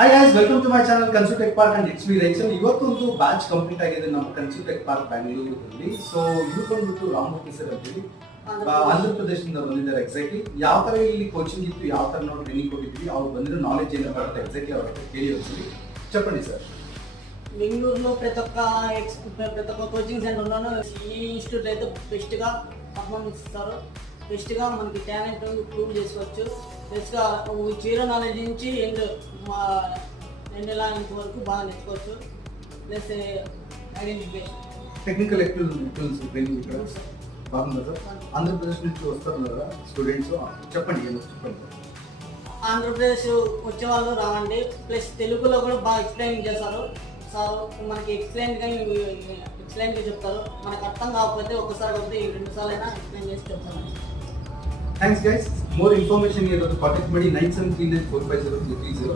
Hi guys, welcome to my channel Kansu Tech Park and it's me Rachel. ಇವತ್ತೊಂದು batch complete ಆಗಿದೆ ನಮ್ಮ ಕನ್ಸು tech park ಬ್ಯಾಂಗ್ಳೂರಲ್ಲಿ. So ಇವ್ರು ಬಂದ್ಬಿಟ್ಟು ರಾಮಮೂರ್ತಿ ಸರ್ ಅಂತೇಳಿ ಆಂಧ್ರ ಪ್ರದೇಶದಿಂದ ಬಂದಿದ್ದಾರೆ. ಎಕ್ಸಾಕ್ಟ್ಲಿ ಯಾವ ತರ ಇಲ್ಲಿ ಕೋಚಿಂಗ್ ಇತ್ತು, ಯಾವ ತರ ನಾವು ಟ್ರೈನಿಂಗ್ ಕೊಟ್ಟಿದ್ವಿ, ಅವ್ರು ಬಂದಿರೋ ನಾಲೆಜ್ ಏನು ಬರುತ್ತೆ ಎಕ್ಸಾಕ್ಟ್ಲಿ ಅವ್ರ ಹತ್ರ ಕೇಳಿ ಹೋಗ್ತೀವಿ. చెప్పండి సార్. బెంగళూరులో ప్రతి ఒక్క కోచింగ్ సెంటర్ ఉన్నాను. ఈ ఇన్స్టిట్యూట్ అయితే బెస్ట్గా పర్ఫార్మెన్స్ ఇస్తారు. బెస్ట్గా మనకి టాలెంట్ ప్రూవ్ చేసుకోవచ్చు. బెస్ట్గా జీరో నాలెడ్జ్ నుంచి ఎండ్ లాంటి వరకు బాగా నేర్చుకోవచ్చు. Plus identification technical tools training ఇక్కడ బాగుందా సార్? ఆంధ్రప్రదేశ్ నుంచి వస్తారు కదా స్టూడెంట్స్, చెప్పండి ఏమో చెప్పండి. ఆంధ్రప్రదేశ్ వచ్చే వాళ్ళు రావండి. ప్లస్ తెలుగులో కూడా బాగా ఎక్స్ప్లెయిన్ చేస్తారు సార్. మనకి ఎక్స్ప్లెయిన్గా చెప్తారు. మనకు అర్థం కాకపోతే ఒక్కసారి కాకపోతే 2 సార్లు అయినా ఎక్స్ప్లెయిన్ చేసి చెప్తాను. Thanks guys. More information contact ಮಾಡಿ 9739450330.